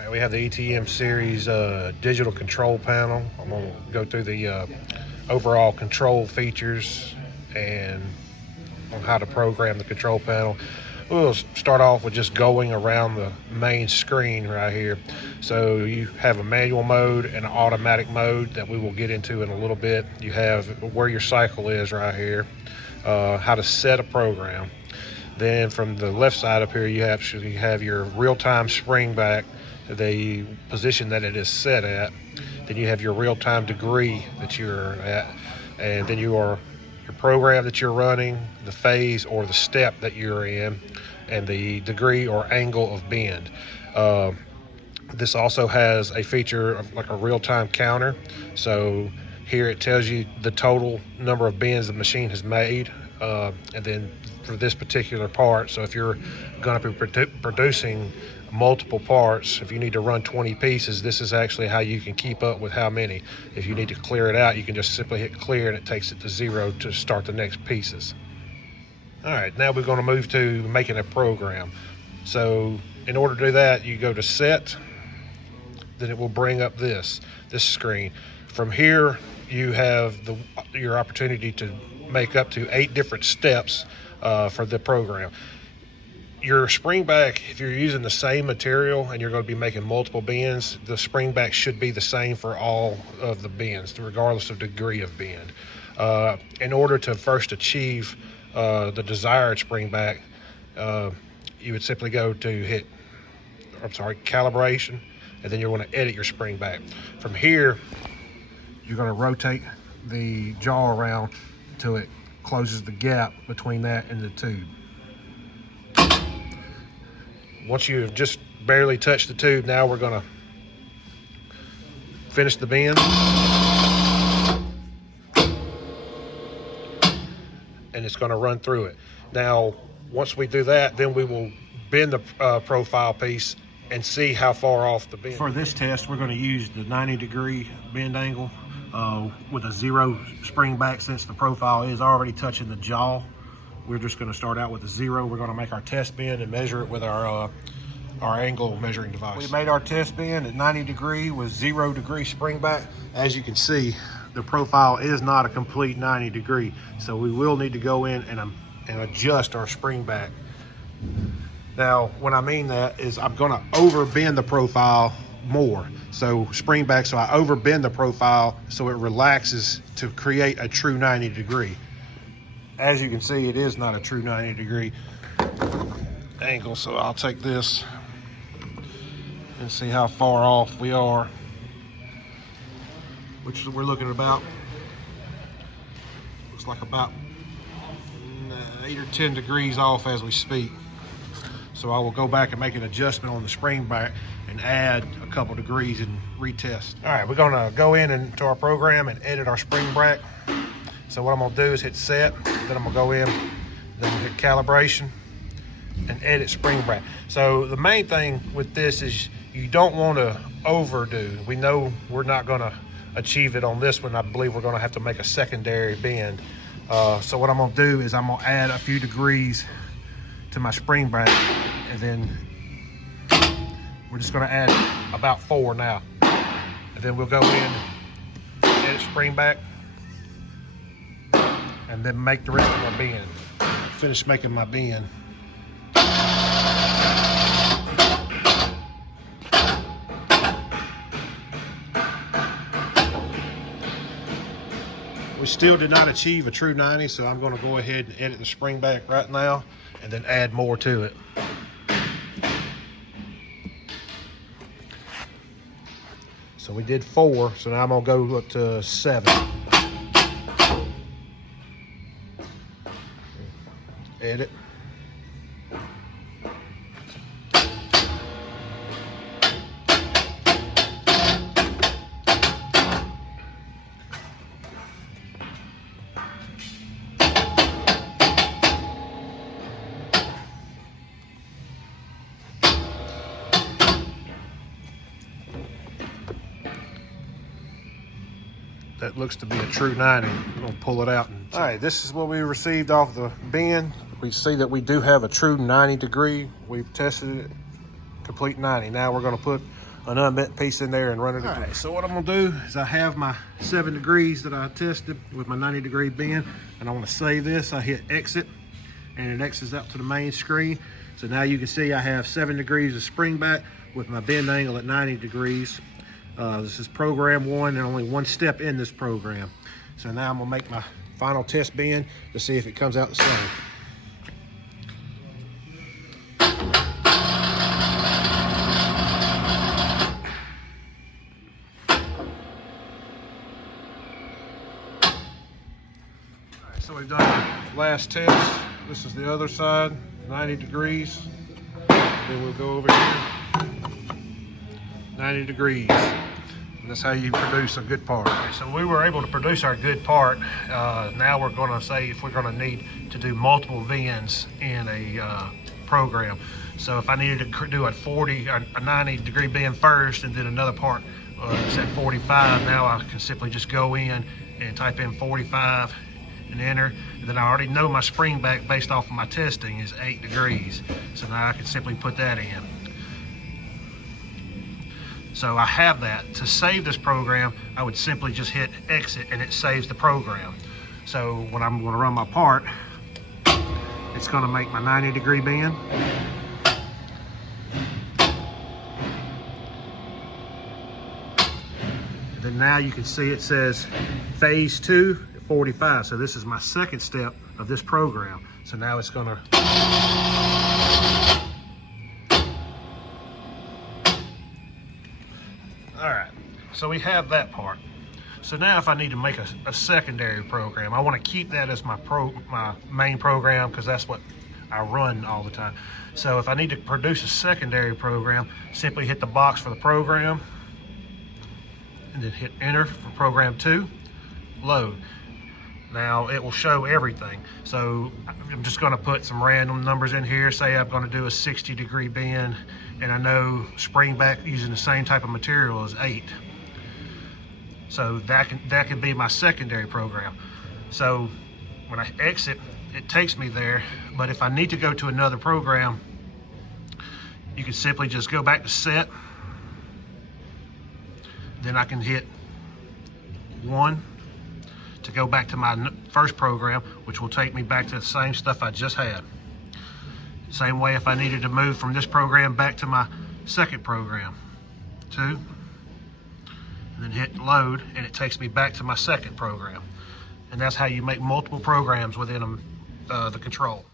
All right, we have the ETM series digital control panel. I'm going to go through the overall control features and on how to program the control panel. We'll start off with just going around the main screen right here. So you have a manual mode and an automatic mode that we will get into in a little bit. You have where your cycle is right here, how to set a program. Then from the left side up here, you have your real-time spring back, the position that it is set at. Then you have your real-time degree that you're at, and then your program that you're running, the phase or the step that you're in, and the degree or angle of bend. This also has a feature of like a real-time counter. So here it tells you the total number of bends the machine has made, and then for this particular part, so if you're going to be producing multiple parts, if you need to run 20 pieces, this is actually how you can keep up with how many. If you need to clear it out, you can just simply hit clear and it takes it to 0 to start the next pieces. All right, now we're going to move to making a program. So in order to do that, you go to set, then it will bring up this screen. From here, you have your opportunity to make up to 8 different steps for the program. Your spring back, if you're using the same material and you're going to be making multiple bends, the spring back should be the same for all of the bends, regardless of degree of bend. In order to first achieve the desired spring back, you would simply go to calibration, and then you want to edit your spring back. From here, you're going to rotate the jaw around until it closes the gap between that and the tube. Once you have just barely touched the tube, now we're going to finish the bend. And it's going to run through it. Now, once we do that, then we will bend the profile piece and see how far off the bend. For this test, we're going to use the 90-degree bend angle with a 0 spring back. Since the profile is already touching the jaw, we're just going to start out with a 0. We're going to make our test bend and measure it with our angle measuring device. We made our test bend at 90 degree with 0 degree spring back. As you can see, the profile is not a complete 90 degree, so we will need to go in and adjust our spring back. Now, when I mean that is I'm going to over bend the profile more. So spring back, so I over bend the profile so it relaxes to create a true 90 degree. As you can see, it is not a true 90 degree angle, so I'll take this and see how far off we are, which we're looking at about, looks like about 8 or 10 degrees off as we speak. So I will go back and make an adjustment on the spring back and add a couple degrees and retest. All right, we're gonna go into our program and edit our spring back. So what I'm gonna do is hit set, then I'm gonna go in, then hit calibration and edit spring back. So the main thing with this is you don't want to overdo. We know we're not gonna achieve it on this one. I believe we're gonna have to make a secondary bend. So what I'm gonna do is I'm gonna add a few degrees to my spring back, and then we're just gonna add about 4 now. And then we'll go in, edit spring back, and then make the rest of our bend. Finish making my bend. We still did not achieve a true 90, so I'm going to go ahead and edit the spring back right now and then add more to it. So we did 4, so now I'm going to go up to 7. Edit. That looks to be a true 90. I'm gonna pull it out. All right, this is what we received off the bend. We see that we do have a true 90 degree. We've tested it, complete 90. Now we're gonna put an unbent piece in there and run it. All right, so what I'm gonna do is I have my 7 degrees that I tested with my 90-degree bend, and I want to save this. I hit exit, and it exits out to the main screen. So now you can see I have 7 degrees of spring back with my bend angle at 90 degrees. This is program 1 and only 1 step in this program. So now I'm gonna make my final test bend to see if it comes out the same. So we've done our last test. This is the other side, 90 degrees. Then we'll go over here, 90 degrees. And that's how you produce a good part. Okay, so we were able to produce our good part. Now we're gonna say if we're gonna need to do multiple bends in a program. So if I needed to do a 90 degree bend first and then another part set 45, now I can simply just go in and type in 45 and enter. And then I already know my spring back based off of my testing is 8 degrees. So now I can simply put that in. So I have that. To save this program, I would simply just hit exit and it saves the program. So when I'm gonna run my part, it's gonna make my 90 degree bend. And then now you can see it says phase 2 at 45. So this is my second step of this program. So now it's gonna all right, so we have that part. So now if I need to make a secondary program, I want to keep that as my main program because that's what I run all the time. So if I need to produce a secondary program, simply hit the box for the program and then hit enter for program 2, load. Now it will show everything. So I'm just gonna put some random numbers in here. Say I'm gonna do a 60 degree bend and I know spring back using the same type of material is 8. So that can be my secondary program. So when I exit, it takes me there. But if I need to go to another program, you can simply just go back to set. Then I can hit 1 to go back to my first program, which will take me back to the same stuff I just had. Same way if I needed to move from this program back to my second program. 2, and then hit load, and it takes me back to my second program. And that's how you make multiple programs within the control.